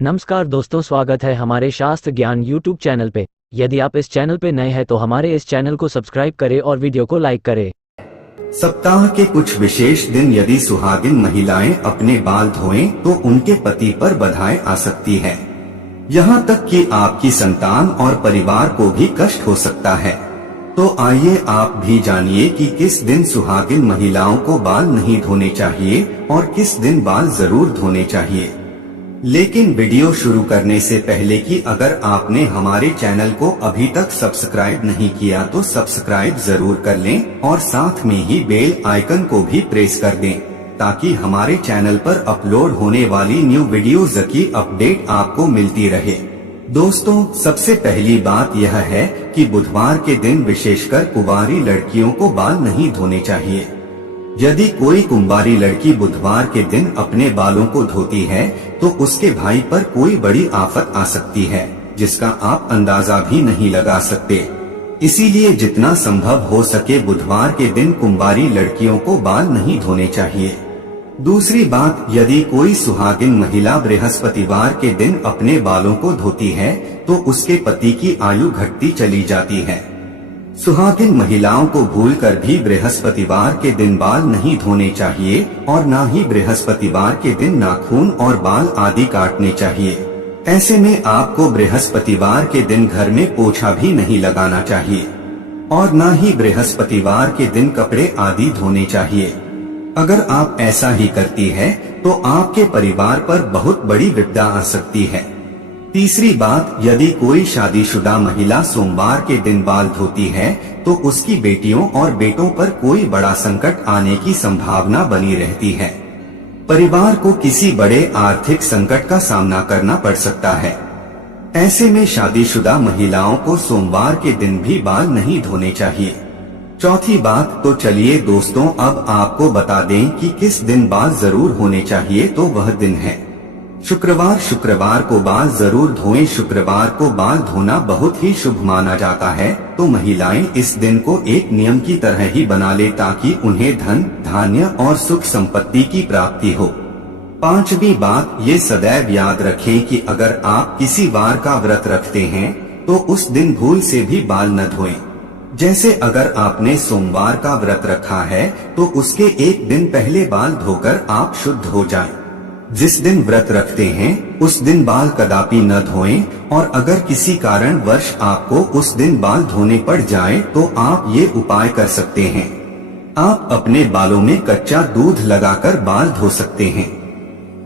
नमस्कार दोस्तों, स्वागत है हमारे शास्त्र ज्ञान यूट्यूब चैनल पे। यदि आप इस चैनल पे नए हैं तो हमारे इस चैनल को सब्सक्राइब करें और वीडियो को लाइक करें। सप्ताह के कुछ विशेष दिन यदि सुहागिन महिलाएं अपने बाल धोएं तो उनके पति पर बधाई आ सकती है। यहाँ तक कि आपकी संतान और परिवार को भी कष्ट हो सकता है। तो आइए आप भी जानिए कि किस दिन सुहागिन महिलाओं को बाल नहीं धोने चाहिए और किस दिन बाल जरूर धोने चाहिए। लेकिन वीडियो शुरू करने से पहले कि अगर आपने हमारे चैनल को अभी तक सब्सक्राइब नहीं किया तो सब्सक्राइब जरूर कर लें और साथ में ही बेल आइकन को भी प्रेस कर दें ताकि हमारे चैनल पर अपलोड होने वाली न्यू वीडियोज की अपडेट आपको मिलती रहे। दोस्तों, सबसे पहली बात यह है कि बुधवार के दिन विशेषकर कुंवारी लड़कियों को बाल नहीं धोने चाहिए। यदि कोई कुंवारी लड़की बुधवार के दिन अपने बालों को धोती है तो उसके भाई पर कोई बड़ी आफत आ सकती है जिसका आप अंदाजा भी नहीं लगा सकते। इसीलिए जितना संभव हो सके बुधवार के दिन कुंवारी लड़कियों को बाल नहीं धोने चाहिए। दूसरी बात, यदि कोई सुहागिन महिला बृहस्पतिवार के दिन अपने बालों को धोती है तो उसके पति की आयु घटती चली जाती है। सुहागिन महिलाओं को भूलकर भी बृहस्पतिवार के दिन बाल नहीं धोने चाहिए और न ही बृहस्पतिवार के दिन नाखून और बाल आदि काटने चाहिए। ऐसे में आपको बृहस्पतिवार के दिन घर में पोछा भी नहीं लगाना चाहिए और न ही बृहस्पतिवार के दिन कपड़े आदि धोने चाहिए। अगर आप ऐसा ही करती है तो आपके परिवार पर बहुत बड़ी विपदा आ सकती है। तीसरी बात, यदि कोई शादीशुदा महिला सोमवार के दिन बाल धोती है तो उसकी बेटियों और बेटों पर कोई बड़ा संकट आने की संभावना बनी रहती है। परिवार को किसी बड़े आर्थिक संकट का सामना करना पड़ सकता है। ऐसे में शादीशुदा महिलाओं को सोमवार के दिन भी बाल नहीं धोने चाहिए। चौथी बात, तो चलिए दोस्तों अब आपको बता दें कि किस दिन बाल जरूर होने चाहिए। तो वह दिन है शुक्रवार। शुक्रवार को बाल जरूर धोएं। शुक्रवार को बाल धोना बहुत ही शुभ माना जाता है, तो महिलाएं इस दिन को एक नियम की तरह ही बना ले ताकि उन्हें धन धान्य और सुख संपत्ति की प्राप्ति हो। पांचवी बात, ये सदैव याद रखें कि अगर आप किसी वार का व्रत रखते हैं तो उस दिन भूल से भी बाल न धोएं। जैसे अगर आपने सोमवार का व्रत रखा है तो उसके एक दिन पहले बाल धोकर आप शुद्ध हो जाएं। जिस दिन व्रत रखते हैं उस दिन बाल कदापि न धोएं और अगर किसी कारण वर्ष आपको उस दिन बाल धोने पड़ जाए तो आप ये उपाय कर सकते हैं। आप अपने बालों में कच्चा दूध लगाकर बाल धो सकते हैं।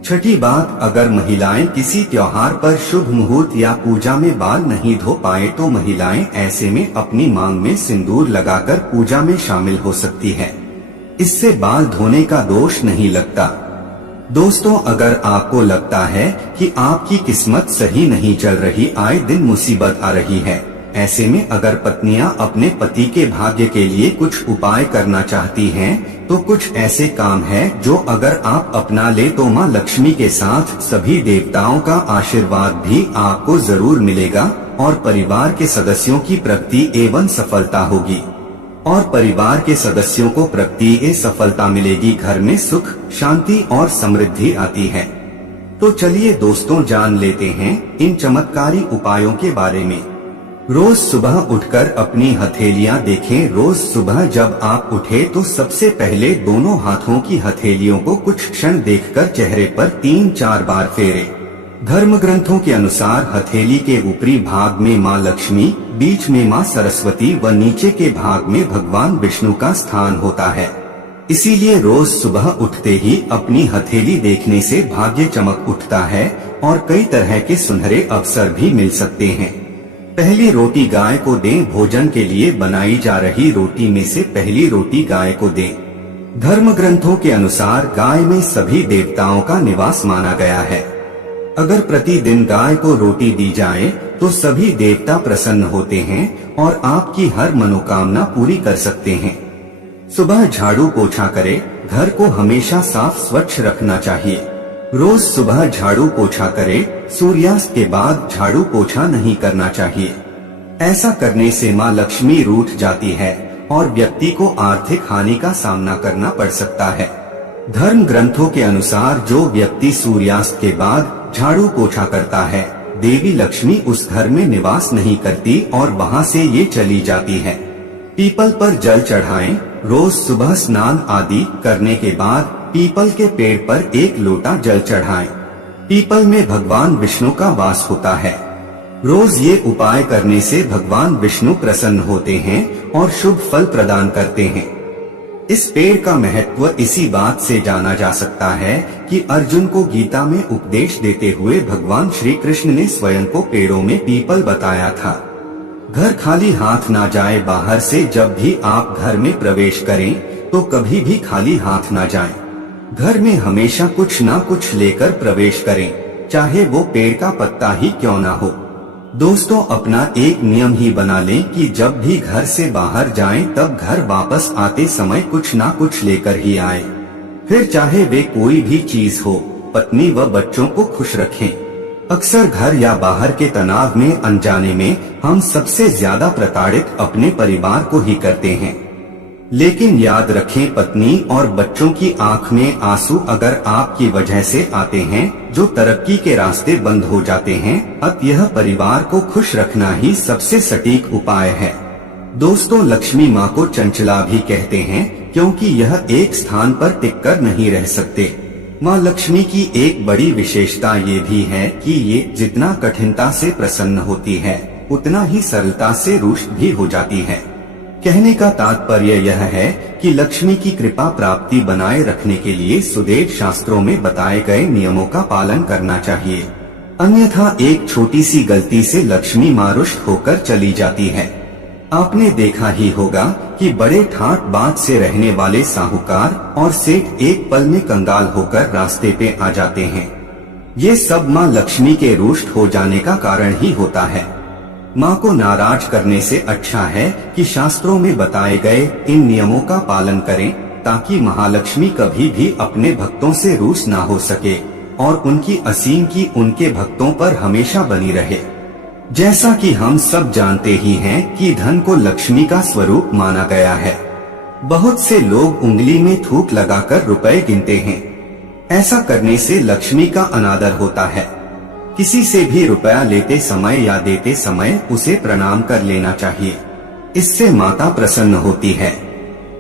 छठी बात, अगर महिलाएं किसी त्योहार पर शुभ मुहूर्त या पूजा में बाल नहीं धो पाए तो महिलाएं ऐसे में अपनी मांग में सिंदूर लगाकर पूजा में शामिल हो सकती है। इससे बाल धोने का दोष नहीं लगता। दोस्तों, अगर आपको लगता है कि आपकी किस्मत सही नहीं चल रही, आए दिन मुसीबत आ रही है, ऐसे में अगर पत्नियां अपने पति के भाग्य के लिए कुछ उपाय करना चाहती हैं, तो कुछ ऐसे काम हैं जो अगर आप अपना ले तो मां लक्ष्मी के साथ सभी देवताओं का आशीर्वाद भी आपको जरूर मिलेगा और परिवार के सदस्यों की प्रगति एवं सफलता होगी और परिवार के सदस्यों को प्रगति सफलता मिलेगी। घर में सुख शांति और समृद्धि आती है। तो चलिए दोस्तों जान लेते हैं इन चमत्कारी उपायों के बारे में। रोज सुबह उठकर अपनी हथेलियां देखें। रोज सुबह जब आप उठे तो सबसे पहले दोनों हाथों की हथेलियों को कुछ क्षण देखकर चेहरे पर 3-4 बार फेरें। धर्म ग्रंथों के अनुसार हथेली के ऊपरी भाग में माँ लक्ष्मी, बीच में माँ सरस्वती व नीचे के भाग में भगवान विष्णु का स्थान होता है। इसीलिए रोज सुबह उठते ही अपनी हथेली देखने से भाग्य चमक उठता है और कई तरह के सुनहरे अवसर भी मिल सकते हैं। पहली रोटी गाय को दें। भोजन के लिए बनाई जा रही रोटी में से पहली रोटी गाय को दें। धर्म ग्रंथों के अनुसार गाय में सभी देवताओं का निवास माना गया है। अगर प्रतिदिन गाय को रोटी दी जाए तो सभी देवता प्रसन्न होते हैं और आपकी हर मनोकामना पूरी कर सकते हैं। सुबह झाड़ू पोछा करें। घर को हमेशा साफ स्वच्छ रखना चाहिए। रोज सुबह झाड़ू पोछा करें। सूर्यास्त के बाद झाड़ू पोछा नहीं करना चाहिए। ऐसा करने से माँ लक्ष्मी रूठ जाती है और व्यक्ति को आर्थिक हानि का सामना करना पड़ सकता है। धर्म ग्रंथों के अनुसार जो व्यक्ति सूर्यास्त के बाद झाड़ू पोछा करता है, देवी लक्ष्मी उस घर में निवास नहीं करती और वहाँ से ये चली जाती है। पीपल पर जल चढ़ाएं। रोज सुबह स्नान आदि करने के बाद पीपल के पेड़ पर एक लोटा जल चढ़ाएं। पीपल में भगवान विष्णु का वास होता है। रोज ये उपाय करने से भगवान विष्णु प्रसन्न होते हैं और शुभ फल प्रदान करते हैं। इस पेड़ का महत्व इसी बात से जाना जा सकता है कि अर्जुन को गीता में उपदेश देते हुए भगवान श्री कृष्ण ने स्वयं को पेड़ों में पीपल बताया था। घर खाली हाथ ना जाए। बाहर से जब भी आप घर में प्रवेश करें तो कभी भी खाली हाथ ना जाएं। घर में हमेशा कुछ ना कुछ लेकर प्रवेश करें, चाहे वो पेड़ का पत्ता ही क्यों ना हो। दोस्तों, अपना एक नियम ही बना लें कि जब भी घर से बाहर जाएं तब घर वापस आते समय कुछ ना कुछ लेकर ही आए। फिर चाहे वे कोई भी चीज हो, पत्नी व बच्चों को खुश रखें। अक्सर घर या बाहर के तनाव में अनजाने में हम सबसे ज्यादा प्रताड़ित अपने परिवार को ही करते हैं। लेकिन याद रखें, पत्नी और बच्चों की आंख में आंसू अगर आपकी वजह से आते हैं जो तरक्की के रास्ते बंद हो जाते हैं, अब यह परिवार को खुश रखना ही सबसे सटीक उपाय है। दोस्तों, लक्ष्मी माँ को चंचला भी कहते हैं क्योंकि यह एक स्थान पर टिककर नहीं रह सकते। माँ लक्ष्मी की एक बड़ी विशेषता ये भी है कि ये जितना कठिनता से प्रसन्न होती है उतना ही सरलता से रुष्ट भी हो जाती है। कहने का तात्पर्य यह है कि लक्ष्मी की कृपा प्राप्ति बनाए रखने के लिए सुदेव शास्त्रों में बताए गए नियमों का पालन करना चाहिए, अन्यथा एक छोटी सी गलती से लक्ष्मी माँ रुष्ट होकर चली जाती है। आपने देखा ही होगा कि बड़े ठाट बाट से रहने वाले साहूकार और सेठ एक पल में कंगाल होकर रास्ते पे आ जाते हैं। ये सब माँ लक्ष्मी के रुष्ट हो जाने का कारण ही होता है। माँ को नाराज करने से अच्छा है कि शास्त्रों में बताए गए इन नियमों का पालन करें, ताकि महालक्ष्मी कभी भी अपने भक्तों से रूठ ना हो सके और उनकी असीम की उनके भक्तों पर हमेशा बनी रहे। जैसा कि हम सब जानते ही हैं कि धन को लक्ष्मी का स्वरूप माना गया है। बहुत से लोग उंगली में थूक लगाकर रुपए गिनते हैं। ऐसा करने से लक्ष्मी का अनादर होता है। किसी से भी रुपया लेते समय या देते समय उसे प्रणाम कर लेना चाहिए, इससे माता प्रसन्न होती है।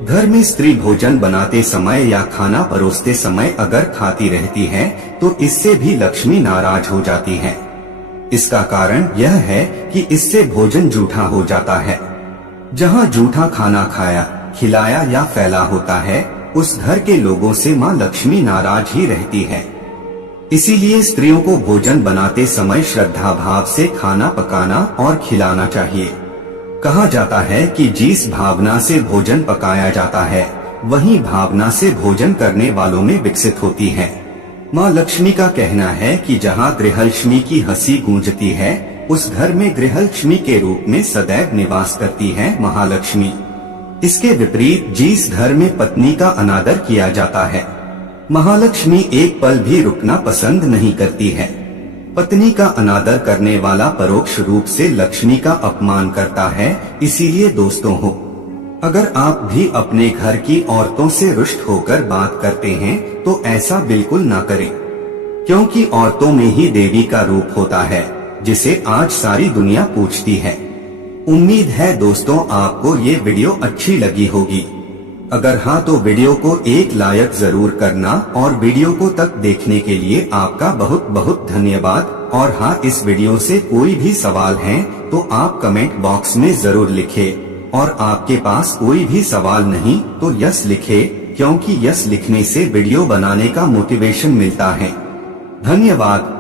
घर में स्त्री भोजन बनाते समय या खाना परोसते समय अगर खाती रहती है तो इससे भी लक्ष्मी नाराज हो जाती है। इसका कारण यह है कि इससे भोजन जूठा हो जाता है। जहाँ जूठा खाना खाया, खिलाया या फैला होता है, उस घर के लोगों से माँ लक्ष्मी नाराज ही रहती है। इसीलिए स्त्रियों को भोजन बनाते समय श्रद्धा भाव से खाना पकाना और खिलाना चाहिए। कहा जाता है कि जिस भावना से भोजन पकाया जाता है वही भावना से भोजन करने वालों में विकसित होती है। माँ लक्ष्मी का कहना है कि जहाँ गृहलक्ष्मी की हंसी गूंजती है उस घर में गृहलक्ष्मी के रूप में सदैव निवास करती है महालक्ष्मी। इसके विपरीत जिस घर में पत्नी का अनादर किया जाता है, महालक्ष्मी एक पल भी रुकना पसंद नहीं करती है। पत्नी का अनादर करने वाला परोक्ष रूप से लक्ष्मी का अपमान करता है। इसीलिए दोस्तों हो, अगर आप भी अपने घर की औरतों से रुष्ट होकर बात करते हैं तो ऐसा बिल्कुल ना करें, क्योंकि औरतों में ही देवी का रूप होता है जिसे आज सारी दुनिया पूजती है। उम्मीद है दोस्तों आपको ये वीडियो अच्छी लगी होगी। अगर हाँ तो वीडियो को एक लाइक जरूर करना और वीडियो को तक देखने के लिए आपका बहुत बहुत धन्यवाद। और हाँ, इस वीडियो से कोई भी सवाल है तो आप कमेंट बॉक्स में जरूर लिखें और आपके पास कोई भी सवाल नहीं तो यस लिखें, क्योंकि यस लिखने से वीडियो बनाने का मोटिवेशन मिलता है। धन्यवाद।